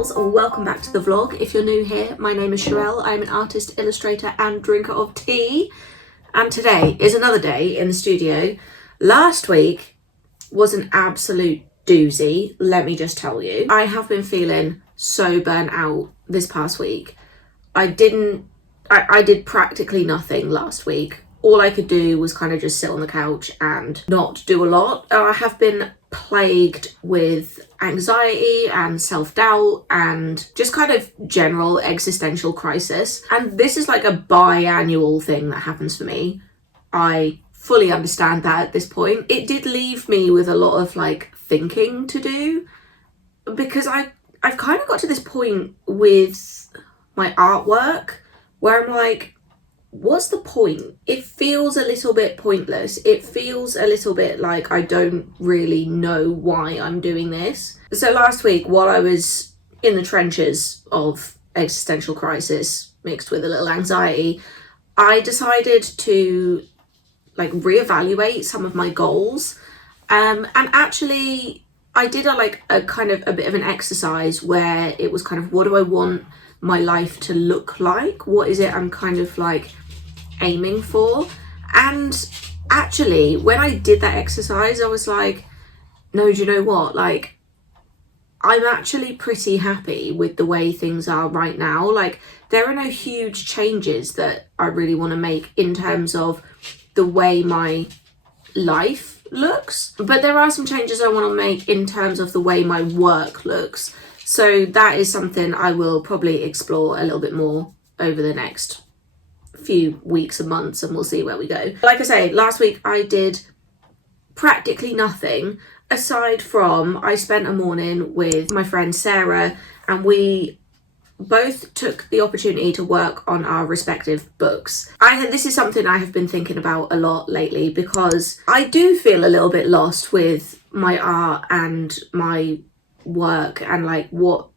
girls, welcome back to the vlog. If you're new here, my name is Sherelle. I'm an artist, illustrator and drinker of tea, and today is another day in the studio. Last week was an absolute doozy, let me just tell you. I have been feeling so burnt out this past week. I did practically nothing last week. All I could do was kind of just sit on the couch and not do a lot. I have been plagued with anxiety and self-doubt and just kind of general existential crisis. And this is like a biannual thing that happens for me. I fully understand that at this point. It did leave me with a lot of like thinking to do, because I've kind of got to this point with my artwork where I'm like, what's the point? It feels a little bit pointless. It feels a little bit like I don't really know why I'm doing this. So last week, while I was in the trenches of existential crisis mixed with a little anxiety, I decided to like reevaluate some of my goals. And actually I did a kind of a bit of an exercise where it was kind of, what do I want my life to look like? What is it I'm kind of like aiming for? And actually when I did that exercise, I was like, no, do you know what, like I'm actually pretty happy with the way things are right now. Like there are no huge changes that I really want to make in terms of the way my life looks, but there are some changes I want to make in terms of the way my work looks. So that is something I will probably explore a little bit more over the next few weeks and months, and we'll see where we go. Like I say, last week I did practically nothing aside from I spent a morning with my friend Sarah, and we both took the opportunity to work on our respective books. This is something I have been thinking about a lot lately, because I do feel a little bit lost with my art and my work, and like what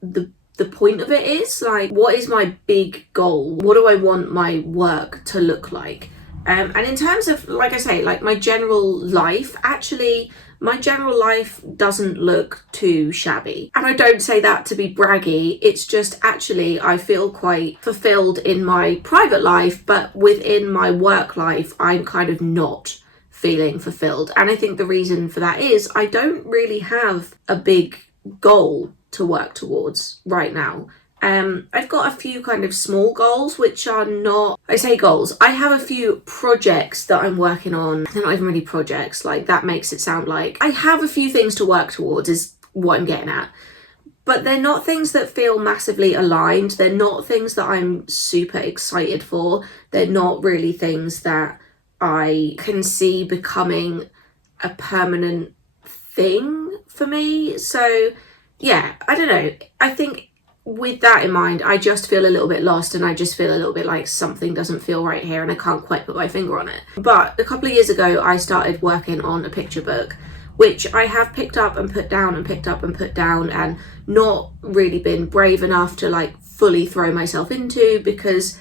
the point of it is. Like, what is my big goal? What do I want my work to look like? And in terms of, like I say, like my general life, actually my general life doesn't look too shabby. And I don't say that to be braggy, it's just actually I feel quite fulfilled in my private life, but within my work life I'm kind of not feeling fulfilled. And I think the reason for that is I don't really have a big goal to work towards right now. I've got a few kind of small goals, which are not, I say goals, I have a few projects that I'm working on. They're not even really projects, like that makes it sound like I have a few things to work towards is what I'm getting at. But they're not things that feel massively aligned. They're not things that I'm super excited for. They're not really things that I can see becoming a permanent thing for me. So yeah, I don't know. I think with that in mind, I just feel a little bit lost, and I just feel a little bit like something doesn't feel right here and I can't quite put my finger on it. But a couple of years ago, I started working on a picture book, which I have picked up and put down and picked up and put down, and not really been brave enough to like fully throw myself into, because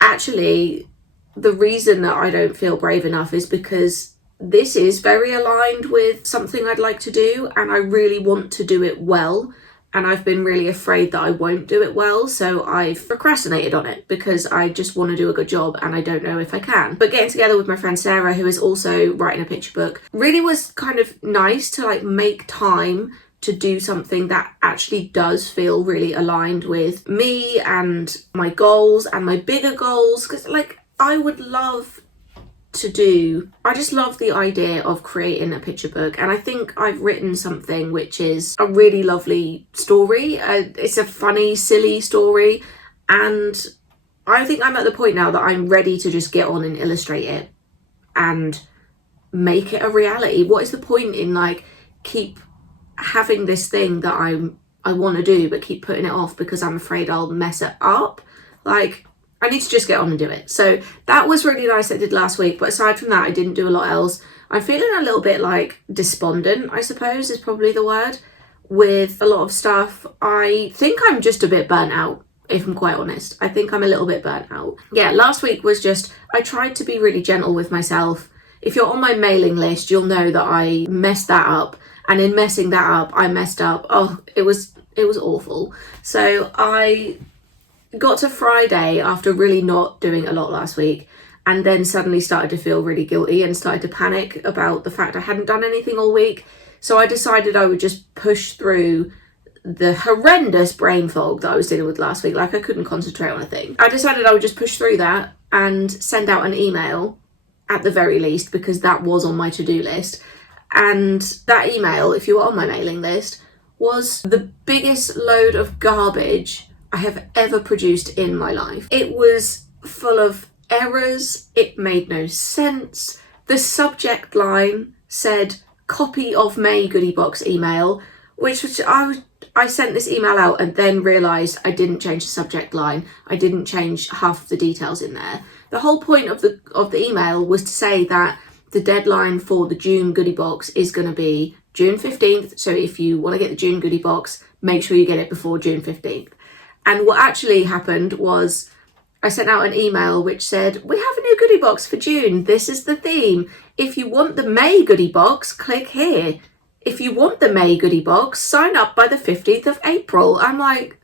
actually the reason that I don't feel brave enough is because this is very aligned with something I'd like to do, and I really want to do it well. And I've been really afraid that I won't do it well, so I've procrastinated on it because I just want to do a good job and I don't know if I can. But getting together with my friend Sarah, who is also writing a picture book, really was kind of nice to like make time to do something that actually does feel really aligned with me and my goals and my bigger goals. Because like I just love the idea of creating a picture book, and I think I've written something which is a really lovely story. It's a funny, silly story, and I think I'm at the point now that I'm ready to just get on and illustrate it and make it a reality. What is the point in like keep having this thing that I want to do but keep putting it off because I'm afraid I'll mess it up? Like, I need to just get on and do it. So that was really nice I did last week. But aside from that, I didn't do a lot else. I'm feeling a little bit like despondent, I suppose is probably the word, with a lot of stuff. I think I'm just a bit burnt out, if I'm quite honest. I think I'm a little bit burnt out. Yeah, last week was just, I tried to be really gentle with myself. If you're on my mailing list, you'll know that I messed that up. And in messing that up, I messed up. Oh, it was It was awful. So I got to Friday after really not doing a lot last week, and then suddenly started to feel really guilty and started to panic about the fact I hadn't done anything all week. So I decided I would just push through the horrendous brain fog that I was dealing with last week. Like, I couldn't concentrate on a thing. I decided I would just push through that and send out an email at the very least, because that was on my to-do list. And that email, if you were on my mailing list, was the biggest load of garbage I have ever produced in my life. It was full of errors. It made no sense. The subject line said copy of May goodie box email, which was, I sent this email out and then realised I didn't change the subject line. I didn't change half of the details in there. The whole point of the email was to say that the deadline for the June goodie box is going to be June 15th. So if you want to get the June goodie box, make sure you get it before June 15th. And what actually happened was I sent out an email which said, we have a new goodie box for June. This is the theme. If you want the May goodie box, click here. If you want the May goodie box, sign up by the 15th of April. I'm like,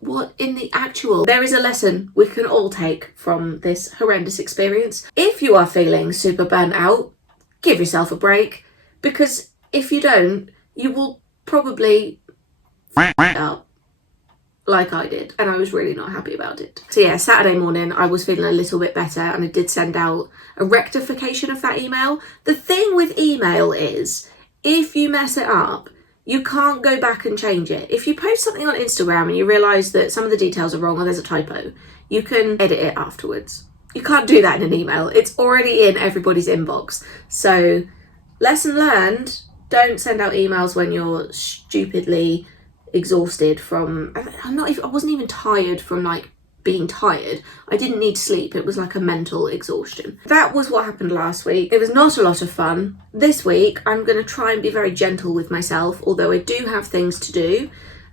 what in the actual? There is a lesson we can all take from this horrendous experience. If you are feeling super burnt out, give yourself a break, because if you don't, you will probably up like I did, and I was really not happy about it. So yeah, Saturday morning I was feeling a little bit better, and I did send out a rectification of that email. The thing with email is, if you mess it up, you can't go back and change it. If you post something on Instagram and you realise that some of the details are wrong or there's a typo, you can edit it afterwards. You can't do that in an email. It's already in everybody's inbox. So lesson learned, don't send out emails when you're stupidly exhausted from, I wasn't even tired from like being tired. I didn't need sleep. It was like a mental exhaustion. That was what happened last week. It was not a lot of fun. This week, I'm going to try and be very gentle with myself, although I do have things to do.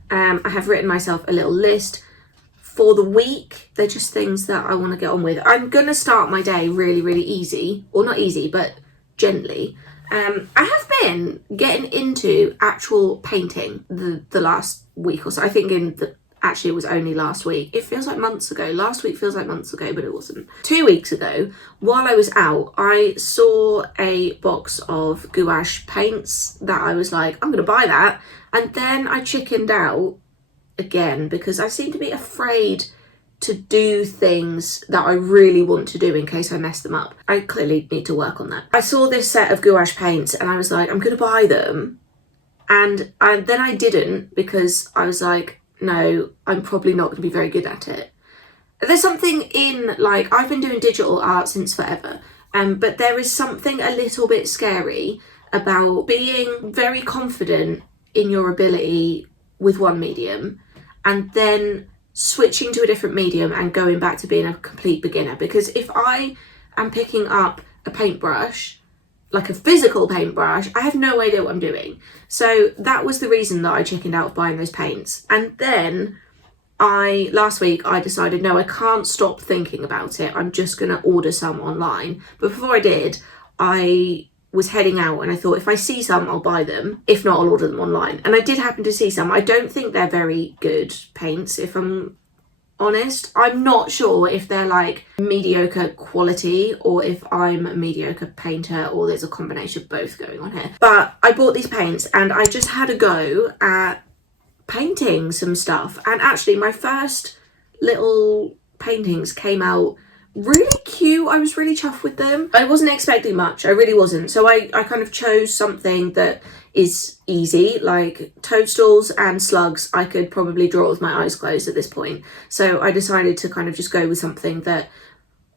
I have written myself a little list for the week. They're just things that I want to get on with. I'm going to start my day really, really easy, or not easy, but gently. I have been getting into actual painting the last week or so. I think actually it was only last week. It feels like months ago. Last week feels like months ago, but it wasn't. 2 weeks ago, while I was out, I saw a box of gouache paints that I was like, I'm going to buy that. And then I chickened out again because I seem to be afraid to do things that I really want to do in case I mess them up. I clearly need to work on that. I saw this set of gouache paints and I was like, I'm going to buy them. And then I didn't, because I was like, no, I'm probably not going to be very good at it. There's something in, like, I've been doing digital art since forever, but there is something a little bit scary about being very confident in your ability with one medium and then switching to a different medium and going back to being a complete beginner. Because if I am picking up a paintbrush, like a physical paintbrush, I have no idea what I'm doing. So that was the reason that I chickened out of buying those paints. And then last week I decided, no, I can't stop thinking about it. I'm just going to order some online. But before I did, I was heading out and I thought, if I see some, I'll buy them. If not, I'll order them online. And I did happen to see some. I don't think they're very good paints, if I'm honest. I'm not sure if they're like mediocre quality or if I'm a mediocre painter, or there's a combination of both going on here. But I bought these paints and I just had a go at painting some stuff. And actually my first little paintings came out really cute. I was really chuffed with them. I wasn't expecting much. I really wasn't. So I kind of chose something that is easy, like toadstools and slugs. I could probably draw with my eyes closed at this point. So I decided to kind of just go with something that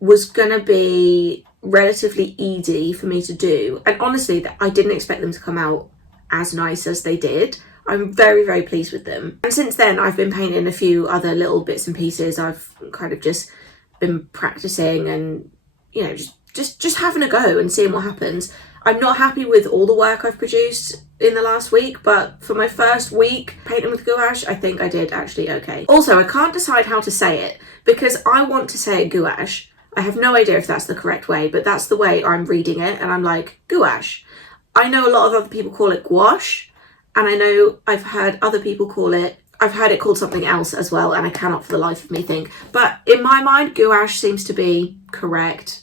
was gonna be relatively easy for me to do. And honestly, I didn't expect them to come out as nice as they did. I'm very, very pleased with them. And since then, I've been painting a few other little bits and pieces. I've kind of just been practicing and, you know, just having a go and seeing what happens. I'm not happy with all the work I've produced in the last week, but for my first week painting with gouache, I think I did actually okay. Also, I can't decide how to say it because I want to say gouache. I have no idea if that's the correct way, but that's the way I'm reading it, and I'm like, gouache. I know a lot of other people call it gouache, And I know I've heard other people call it, I've heard it called something else as well, and I cannot for the life of me think. But in my mind, gouache seems to be correct.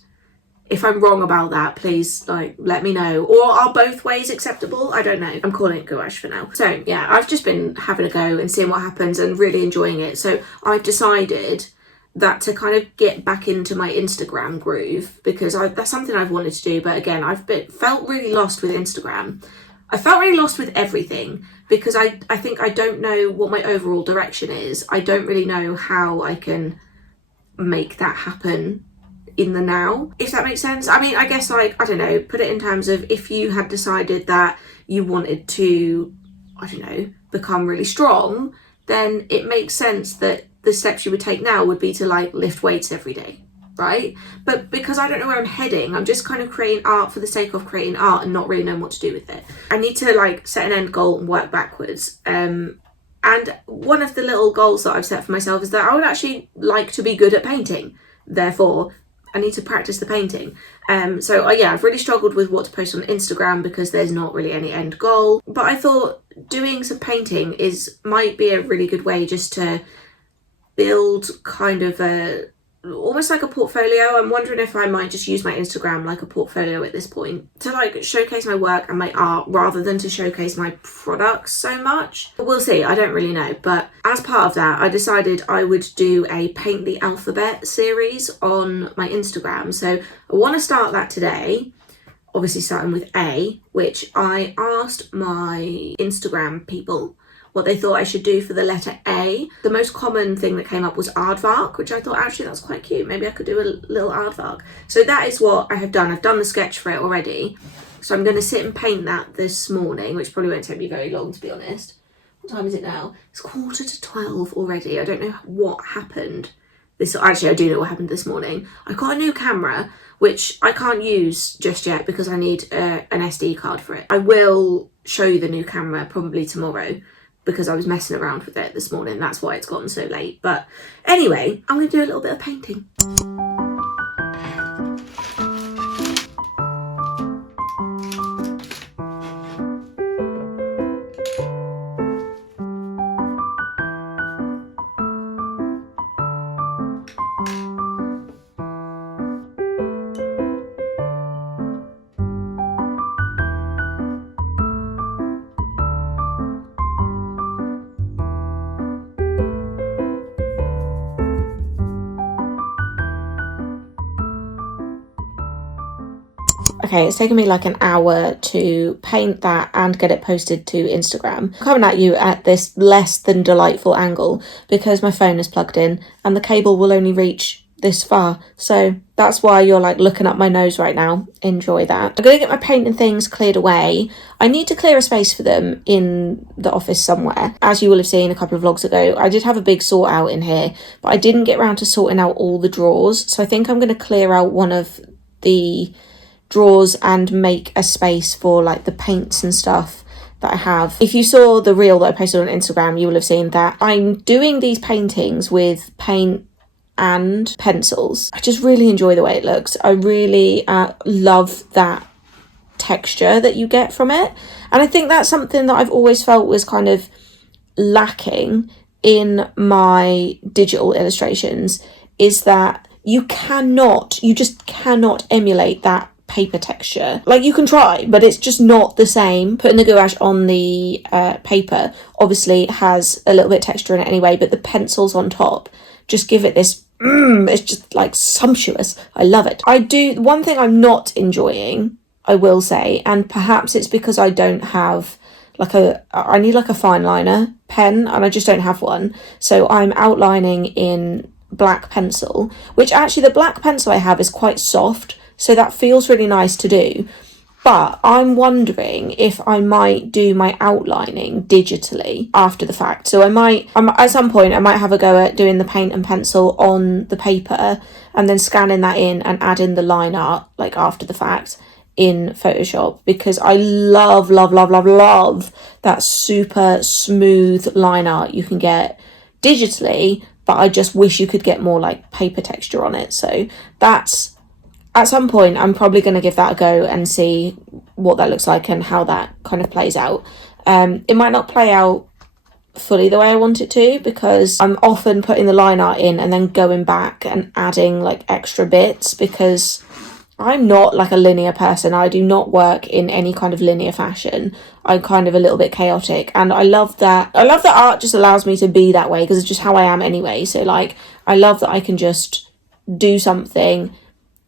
If I'm wrong about that, please let me know. Or are both ways acceptable? I don't know. I'm calling it gouache for now. So yeah, I've just been having a go and seeing what happens and really enjoying it. So I've decided that to kind of get back into my Instagram groove, because that's something I've wanted to do. But again, felt really lost with Instagram. I felt really lost with everything, because I think I don't know what my overall direction is. I don't really know how I can make that happen in the now, if that makes sense. I mean, I guess I don't know, put it in terms of if you had decided that you wanted to, I don't know, become really strong, then it makes sense that the steps you would take now would be to lift weights every day, right? But because I don't know where I'm heading, I'm just kind of creating art for the sake of creating art and not really knowing what to do with it. I need to set an end goal and work backwards. And one of the little goals that I've set for myself is that I would actually like to be good at painting. Therefore, I need to practice the painting. So I've really struggled with what to post on Instagram because there's not really any end goal. But I thought doing some painting might be a really good way just to build kind of almost like a portfolio. I'm wondering if I might just use my Instagram like a portfolio at this point to showcase my work and my art rather than to showcase my products so much. But we'll see, I don't really know. But as part of that, I decided I would do a Paint the Alphabet series on my Instagram. So I want to start that today, obviously starting with A, which I asked my Instagram people what they thought I should do for the letter A. The most common thing that came up was aardvark, which I thought actually that's quite cute. Maybe I could do a little aardvark. So that is what I have done. I've done the sketch for it already. So I'm going to sit and paint that this morning, which probably won't take me very long, to be honest. What time is it now? It's 11:45 already. I don't know what happened. Actually, I do know what happened this morning. I got a new camera, which I can't use just yet because I need an SD card for it. I will show you the new camera probably tomorrow, because I was messing around with it this morning. That's why it's gotten so late. But anyway, I'm going to do a little bit of painting. Okay, it's taken me like an hour to paint that and get it posted to Instagram. Coming at you at this less than delightful angle because my phone is plugged in and the cable will only reach this far. So that's why you're looking up my nose right now. Enjoy that. I'm going to get my painting things cleared away. I need to clear a space for them in the office somewhere. As you will have seen a couple of vlogs ago, I did have a big sort out in here, but I didn't get around to sorting out all the drawers. So I think I'm going to clear out one of the drawers and make a space for the paints and stuff that I have. If you saw the reel that I posted on Instagram, you will have seen that I'm doing these paintings with paint and pencils. I just really enjoy the way it looks. I really love that texture that you get from it, and I think that's something that I've always felt was kind of lacking in my digital illustrations, is that you just cannot emulate that paper texture. You can try, but it's just not the same. Putting the gouache on the paper obviously has a little bit of texture in it anyway, but the pencils on top just give it this it's just sumptuous. I love it. One thing I'm not enjoying, I will say, and perhaps it's because I don't have I need a fine liner pen and I just don't have one, so I'm outlining in black pencil, which actually the black pencil I have is quite soft, so that feels really nice to do. But I'm wondering if I might do my outlining digitally after the fact. So at some point I might have a go at doing the paint and pencil on the paper and then scanning that in and adding the line art after the fact in Photoshop, because I love that super smooth line art you can get digitally, but I just wish you could get more paper texture on it. So that's, at some point I'm probably going to give that a go and see what that looks like and how that kind of plays out. It might not play out fully the way I want it to, because I'm often putting the line art in and then going back and adding like extra bits, because I'm not like a linear person. I do not work in any kind of linear fashion. I'm kind of a little bit chaotic, and I love that art just allows me to be that way, because it's just how I am anyway. So like, I love that I can just do something,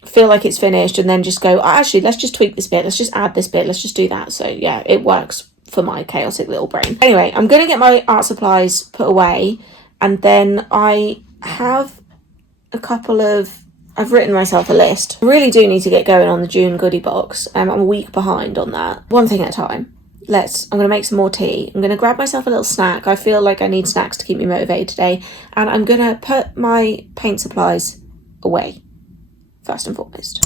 feel like it's finished, and then just go, oh, actually, let's just tweak this bit, let's just add this bit, let's just do that. So yeah, it works for my chaotic little brain. Anyway, I'm gonna get my art supplies put away, and then I have a couple of, I've written myself a list. I really do need to get going on the June goodie box. I'm a week behind on that. One thing at a time. I'm gonna make some more tea. I'm gonna grab myself a little snack. I feel like I need snacks to keep me motivated today, and I'm gonna put my paint supplies away first and foremost.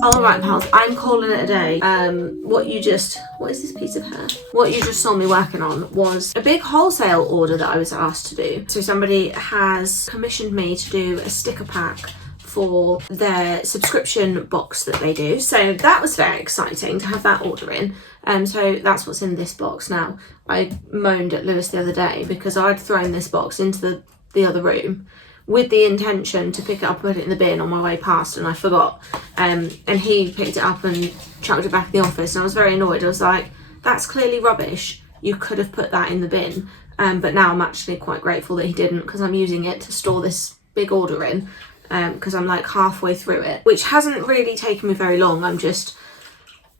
Alright pals, I'm calling it a day. What is this piece of hair? What you just saw me working on was a big wholesale order that I was asked to do. So somebody has commissioned me to do a sticker pack for their subscription box that they do. So that was very exciting to have that order in. So that's what's in this box now. I moaned at Lewis the other day because I'd thrown this box into the other room with the intention to pick it up and put it in the bin on my way past, and I forgot. And he picked it up and chucked it back in the office, and I was very annoyed. I was like, that's clearly rubbish. You could have put that in the bin. But now I'm actually quite grateful that he didn't, because I'm using it to store this big order in, because I'm like halfway through it, which hasn't really taken me very long. I'm just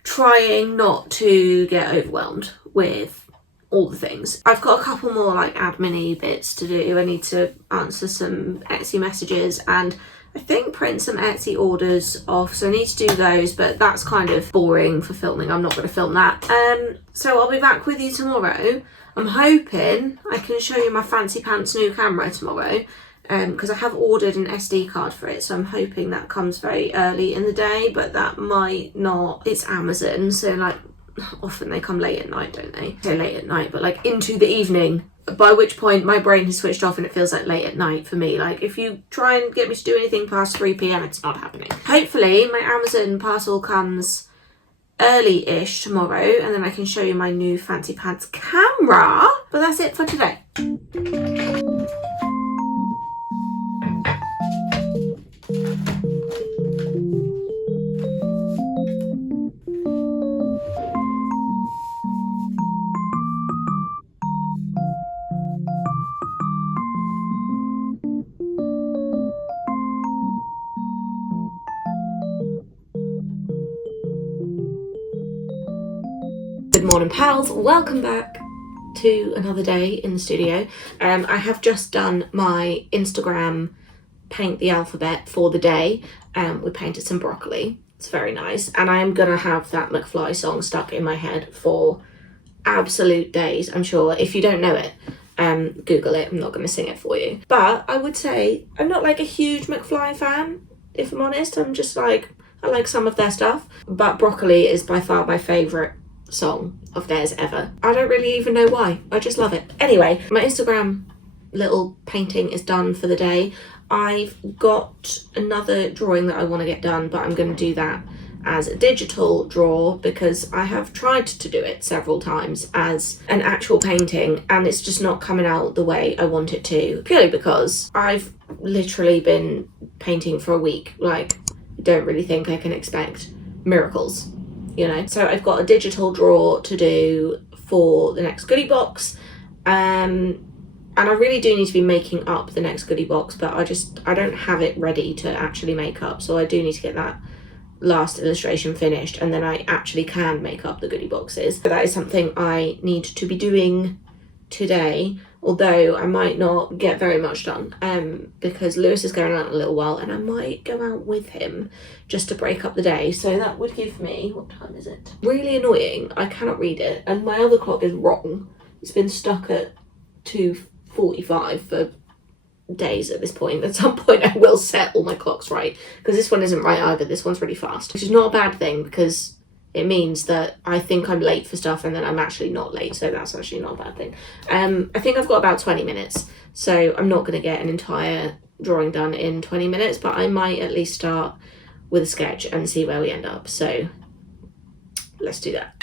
trying not to get overwhelmed with all the things. I've got a couple more like admin-y bits to do. I need to answer some Etsy messages and I think print some Etsy orders off, so I need to do those, but that's kind of boring for filming. I'm not going to film that. So I'll be back with you tomorrow. I'm hoping I can show you my fancy pants new camera tomorrow, because I have ordered an SD card for it, so I'm hoping that comes very early in the day, but that might not. It's Amazon, so like often they come late at night, don't they? So late at night, but like into the evening, by which point my brain has switched off and it feels like late at night for me. Like if you try and get me to do anything past 3 p.m, it's not happening. Hopefully my Amazon parcel comes early-ish tomorrow, and then I can show you my new fancy pants camera. But that's it for today. Good morning pals, welcome back to another day in the studio. I have just done my Instagram paint the alphabet for the day. We painted some broccoli, it's very nice, and I am gonna have that McFly song stuck in my head for absolute days, I'm sure. If you don't know it, Google it. I'm not gonna sing it for you, but I would say I'm not like a huge McFly fan, if I'm honest. I'm just like, I like some of their stuff, but Broccoli is by far my favourite song of theirs ever. I don't really even know why, I just love it. Anyway, my Instagram little painting is done for the day. I've got another drawing that I want to get done, but I'm going to do that as a digital draw because I have tried to do it several times as an actual painting and it's just not coming out the way I want it to, purely because I've literally been painting for a week. Like, I don't really think I can expect miracles, you know. So I've got a digital draw to do for the next goodie box, and I really do need to be making up the next goodie box, but I don't have it ready to actually make up, so I do need to get that last illustration finished and then I actually can make up the goodie boxes. So that is something I need to be doing today. although I might not get very much done because Lewis is going out in a little while and I might go out with him just to break up the day. So that would give me, what time is it? Really annoying, I cannot read it, and my other clock is wrong. It's been stuck at 2:45 for days at this point. At some point I will set all my clocks right, because this one isn't right either. This one's really fast, which is not a bad thing because it means that I think I'm late for stuff and then I'm actually not late, so that's actually not a bad thing. I think I've got about 20 minutes, so I'm not going to get an entire drawing done in 20 minutes, but I might at least start with a sketch and see where we end up. So let's do that.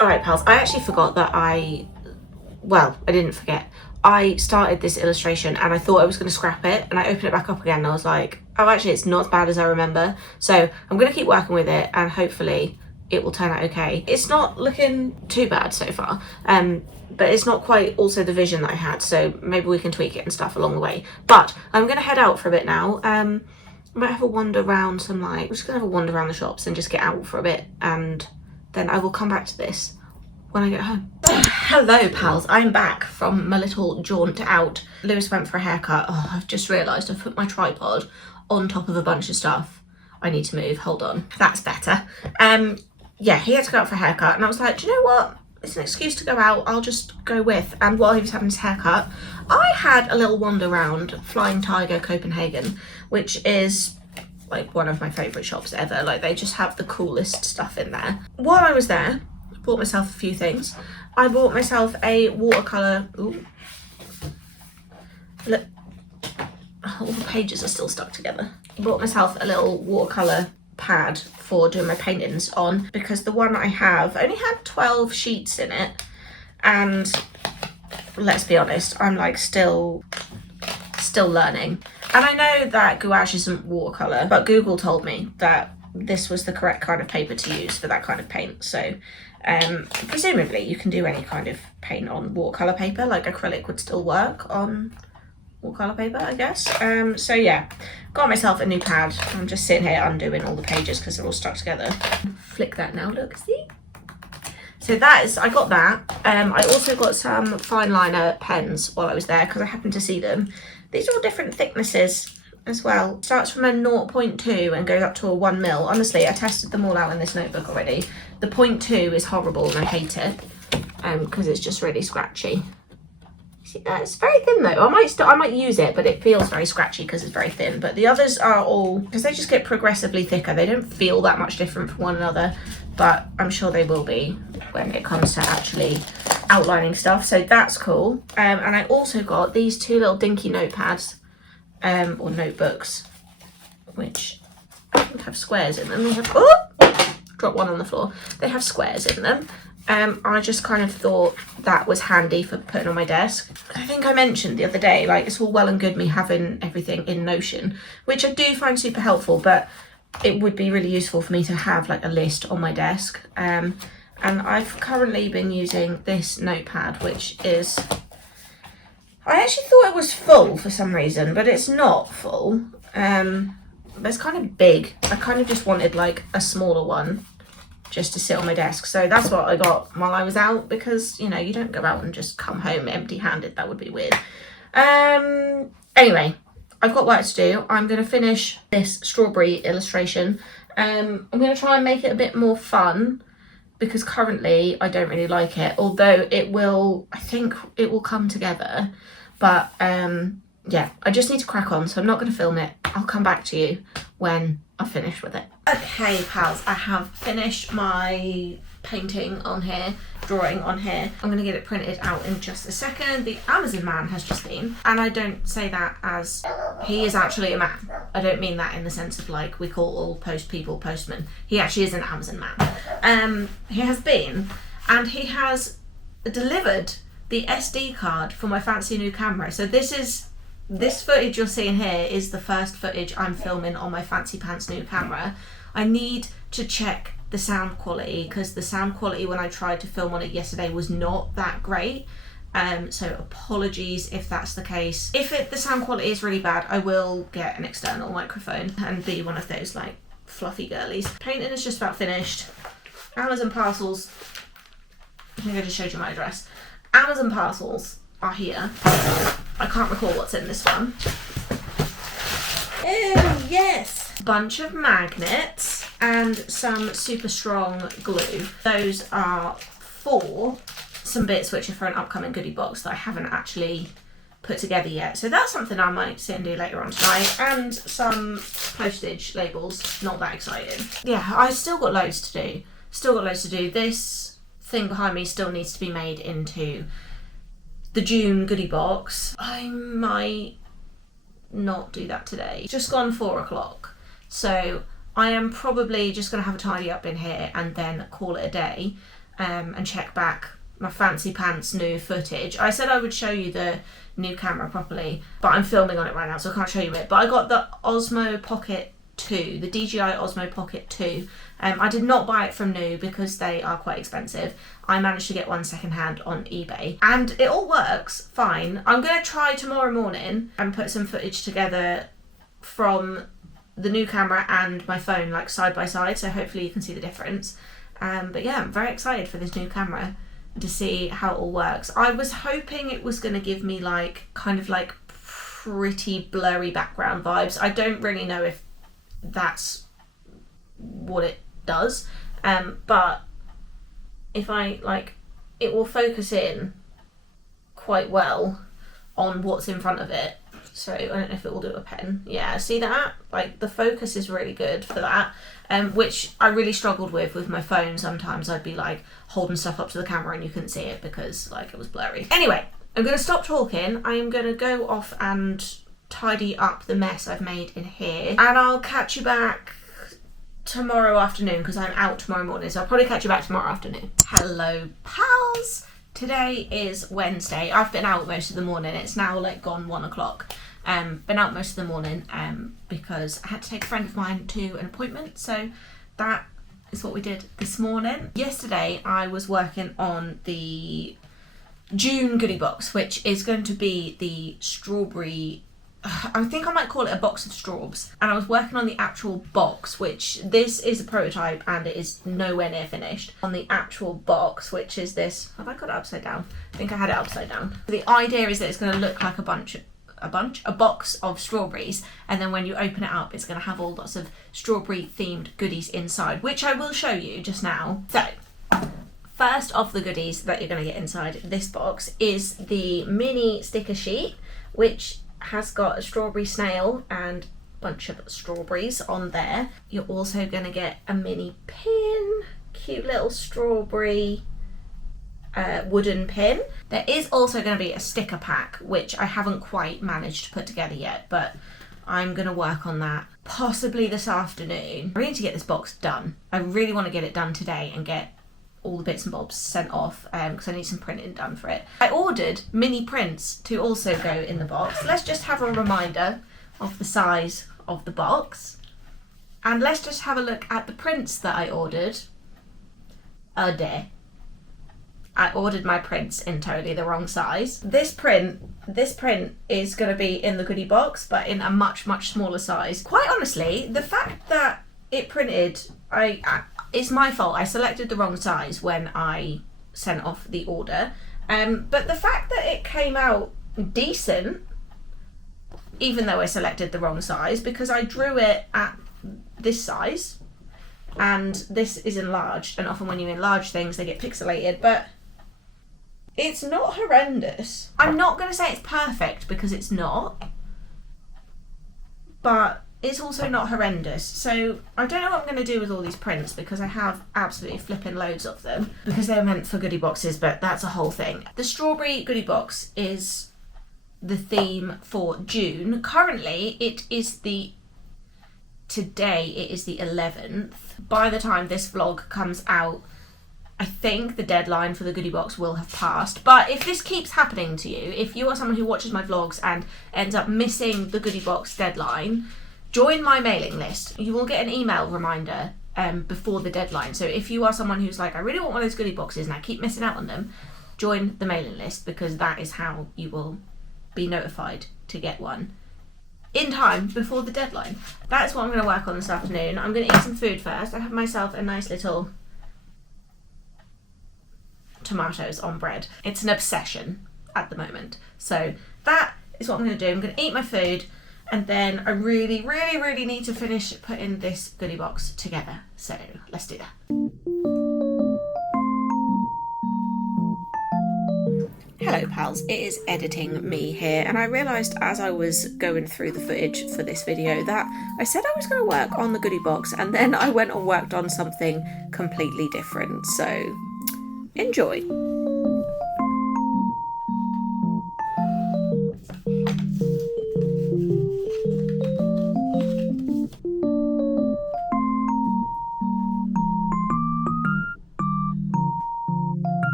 Alright pals, I actually forgot that I didn't forget. I started this illustration and I thought I was going to scrap it, and I opened it back up again and I was like, oh actually it's not as bad as I remember. So I'm going to keep working with it and hopefully it will turn out okay. It's not looking too bad so far, but it's not quite also the vision that I had, so maybe we can tweak it and stuff along the way. But I'm going to head out for a bit now. I might have a wander around we're just going to have a wander around the shops and just get out for a bit, and then I will come back to this when I get home. Hello pals, I'm back from my little jaunt out. Lewis went for a haircut. Oh, I've just realised I've put my tripod on top of a bunch of stuff I need to move. Hold on, that's better. Yeah, he had to go out for a haircut and I was like, do you know what? It's an excuse to go out, I'll just go with. And while he was having his haircut, I had a little wander around Flying Tiger Copenhagen, which is like one of my favourite shops ever. Like, they just have the coolest stuff in there. While I was there, I bought myself a few things. I bought myself a watercolour. Ooh. Look, all the pages are still stuck together. I bought myself a little watercolour pad for doing my paintings on, because the one I have only had 12 sheets in it, and let's be honest, I'm like still learning. And I know that gouache isn't watercolour, but Google told me that this was the correct kind of paper to use for that kind of paint. So presumably you can do any kind of paint on watercolour paper, like acrylic would still work on watercolour paper, I guess. So yeah, got myself a new pad. I'm just sitting here undoing all the pages because they're all stuck together. Flick that now, look, see? So that is, I got that. I also got some fine liner pens while I was there because I happened to see them. These are all different thicknesses as well. Starts from a 0.2 and goes up to a 1 mil. Honestly, I tested them all out in this notebook already. The 0.2 is horrible and I hate it because it's just really scratchy. See, it's very thin though. I might use it, but it feels very scratchy because it's very thin. But the others are all, because they just get progressively thicker. They don't feel that much different from one another, but I'm sure they will be when it comes to actually outlining stuff. So that's cool. And I also got these two little dinky notepads, or notebooks, which I think have squares in them. They have, oh, drop one on the floor. They have squares in them. I just kind of thought that was handy for putting on my desk. I think I mentioned the other day, like, it's all well and good me having everything in Notion, which I do find super helpful, but it would be really useful for me to have like a list on my desk. And I've currently been using this notepad, which is, I actually thought it was full for some reason, but it's not full. But it's kind of big. I kind of just wanted like a smaller one just to sit on my desk. So that's what I got while I was out, because, you know, you don't go out and just come home empty-handed. That would be weird. Anyway, I've got work to do. I'm going to finish this strawberry illustration. I'm going to try and make it a bit more fun, because currently I don't really like it, although it will, I think it will come together. But yeah, I just need to crack on, so I'm not going to film it. I'll come back to you when I've finished with it. Okay, pals, I have finished my painting on here, drawing on here. I'm going to get it printed out in just a second. The Amazon man has just been, and I don't say that as he is actually a man. I don't mean that in the sense of like we call all post people postmen. He actually is an Amazon man. He has been, and he has delivered the SD card for my fancy new camera. So this footage you're seeing here is the first footage I'm filming on my fancy pants new camera. I need to check the sound quality because the sound quality when I tried to film on it yesterday was not that great. So apologies if that's the case. If the sound quality is really bad, I will get an external microphone and be one of those like fluffy girlies. Painting is just about finished. Amazon parcels, I think I just showed you my address. Amazon parcels are here. I can't recall what's in this one. Oh yes! Bunch of magnets and some super strong glue. Those are for some bits which are for an upcoming goodie box that I haven't actually put together yet. So that's something I might sit and do later on tonight. And some postage labels. Not that exciting. Yeah, I still got loads to do. This thing behind me still needs to be made into the June goodie box. I might not do that today. It's just gone 4 o'clock. So I am probably just going to have a tidy up in here and then call it a day and check back my fancy pants new footage. I said I would show you the new camera properly, but I'm filming on it right now so I can't show you it. But I got the Osmo Pocket 2, the DJI Osmo Pocket 2. I did not buy it from new because they are quite expensive. I managed to get one secondhand on eBay and it all works fine. I'm going to try tomorrow morning and put some footage together from the new camera and my phone like side by side, so hopefully you can see the difference. But yeah, I'm very excited for this new camera to see how it all works. I was hoping it was going to give me like kind of like pretty blurry background vibes. I don't really know if that's what it does, but if I like, it will focus in quite well on what's in front of it. So I don't know if it will do a pen. Yeah, see that? Like the focus is really good for that, which I really struggled with my phone. Sometimes I'd be like holding stuff up to the camera and you couldn't see it because like it was blurry. Anyway, I'm going to stop talking. I am going to go off and tidy up the mess I've made in here, and I'll catch you back tomorrow afternoon because I'm out tomorrow morning, so I'll probably catch you back tomorrow afternoon. Hello pals! Today is Wednesday. I've been out most of the morning. It's now like gone 1 o'clock. Been out most of the morning because I had to take a friend of mine to an appointment, so that is what we did this morning. Yesterday I was working on the June goodie box, which is going to be the strawberry, I think I might call it a box of straws, and I was working on the actual box, which this is a prototype and it is nowhere near finished. On the actual box, which is this, have I got it upside down? I think I had it upside down. The idea is that it's going to look like a box of strawberries, and then when you open it up it's going to have all lots of strawberry themed goodies inside, which I will show you just now. So first of the goodies that you're going to get inside this box is the mini sticker sheet, which has got a strawberry snail and a bunch of strawberries on there. You're also going to get a mini pin, cute little strawberry wooden pin. There is also going to be a sticker pack, which I haven't quite managed to put together yet, but I'm going to work on that possibly this afternoon. I need to get this box done. I really want to get it done today and get all the bits and bobs sent off because I need some printing done for it. I ordered mini prints to also go in the box. Let's just have a reminder of the size of the box, and let's just have a look at the prints that I ordered. Oh dear. I ordered my prints in totally the wrong size. This print is going to be in the goodie box, but in a much, much smaller size. Quite honestly, the fact that it printed, it's my fault. I selected the wrong size when I sent off the order. But the fact that it came out decent, even though I selected the wrong size, because I drew it at this size, and this is enlarged, and often when you enlarge things, they get pixelated, but it's not horrendous. I'm not going to say it's perfect because it's not, but it's also not horrendous. So I don't know what I'm going to do with all these prints because I have absolutely flipping loads of them because they're meant for goodie boxes, but that's a whole thing. The strawberry goodie box is the theme for June. Currently today it is the 11th. By the time this vlog comes out, I think the deadline for the goodie box will have passed. But if this keeps happening to you, if you are someone who watches my vlogs and ends up missing the goodie box deadline, join my mailing list. You will get an email reminder before the deadline. So if you are someone who's like, I really want one of those goodie boxes and I keep missing out on them, join the mailing list because that is how you will be notified to get one in time before the deadline. That's what I'm going to work on this afternoon. I'm going to eat some food first. I have myself a nice little tomatoes on bread. It's an obsession at the moment. So that is what I'm going to do. I'm going to eat my food and then I really, really, really need to finish putting this goodie box together. So let's do that. Hello pals, it is editing me here, and I realised as I was going through the footage for this video that I said I was going to work on the goodie box and then I went and worked on something completely different, so enjoy.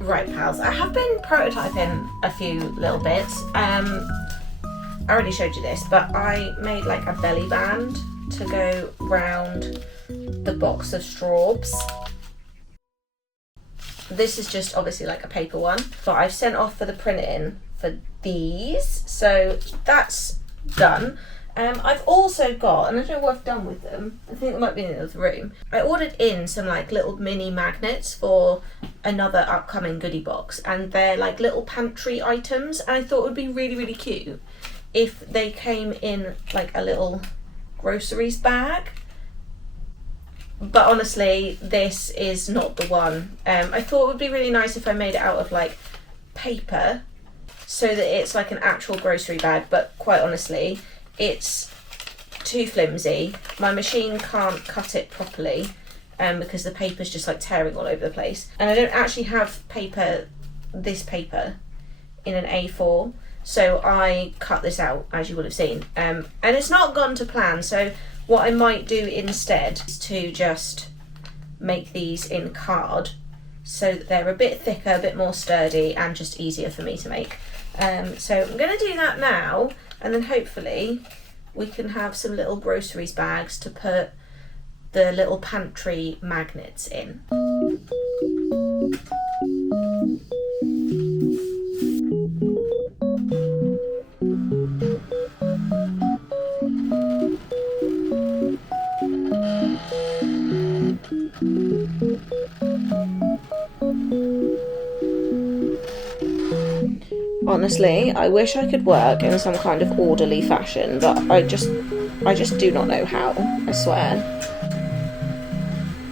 Right pals, I have been prototyping a few little bits. I already showed you this, but I made like a belly band to go round the box of straws. This is just obviously like a paper one, but I've sent off for the printing for these, so that's done. I've also got, and I don't know what I've done with them, I think they might be in the other room. I ordered in some like little mini magnets for another upcoming goodie box, and they're like little pantry items, and I thought it would be really, really cute if they came in like a little groceries bag. But honestly, this is not the one. I thought it would be really nice if I made it out of like paper so that it's like an actual grocery bag, but quite honestly, it's too flimsy. My machine can't cut it properly because the paper's just like tearing all over the place. And I don't actually have paper, this paper, in an A4. So I cut this out, as you would have seen. And it's not gone to plan. So what I might do instead is to just make these in card so that they're a bit thicker, a bit more sturdy, and just easier for me to make. So I'm going to do that now. And then hopefully we can have some little groceries bags to put the little pantry magnets in. Honestly, I wish I could work in some kind of orderly fashion, but I just do not know how, I swear.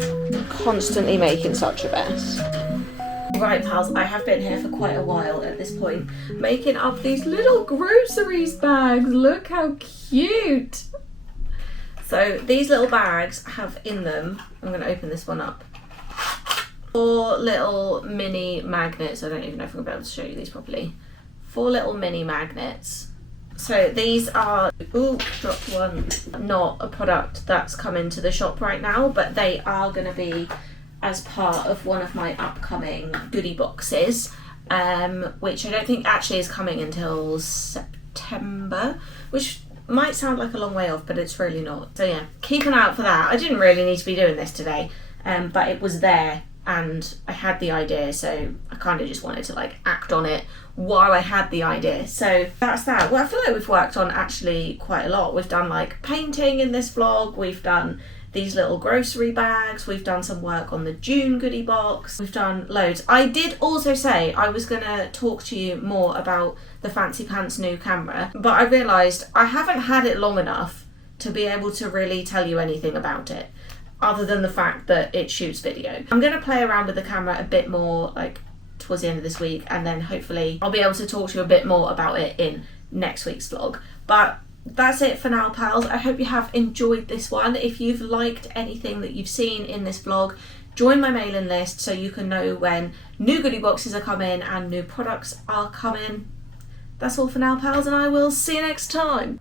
I'm constantly making such a mess. Right pals, I have been here for quite a while at this point, making up these little groceries bags. Look how cute! So these little bags have in them, I'm going to open this one up, 4 little mini magnets. I don't even know if I'm going to be able to show you these properly. 4 little mini magnets. So these are, ooh, dropped one, not a product that's come into the shop right now, but they are going to be as part of one of my upcoming goodie boxes, which I don't think actually is coming until September. September, which might sound like a long way off, but it's really not. So yeah, keep an eye out for that. I didn't really need to be doing this today, but it was there and I had the idea, so I kind of just wanted to like act on it while I had the idea. So that's that. Well, I feel like we've worked on actually quite a lot. We've done like painting in this vlog, we've done these little grocery bags, we've done some work on the June goodie box, we've done loads. I did also say I was gonna talk to you more about the Fancy Pants new camera, but I realised I haven't had it long enough to be able to really tell you anything about it, other than the fact that it shoots video. I'm gonna play around with the camera a bit more like towards the end of this week, and then hopefully I'll be able to talk to you a bit more about it in next week's vlog. But that's it for now, pals. I hope you have enjoyed this one. If you've liked anything that you've seen in this vlog, join my mailing list so you can know when new goodie boxes are coming and new products are coming. That's all for now, pals, and I will see you next time.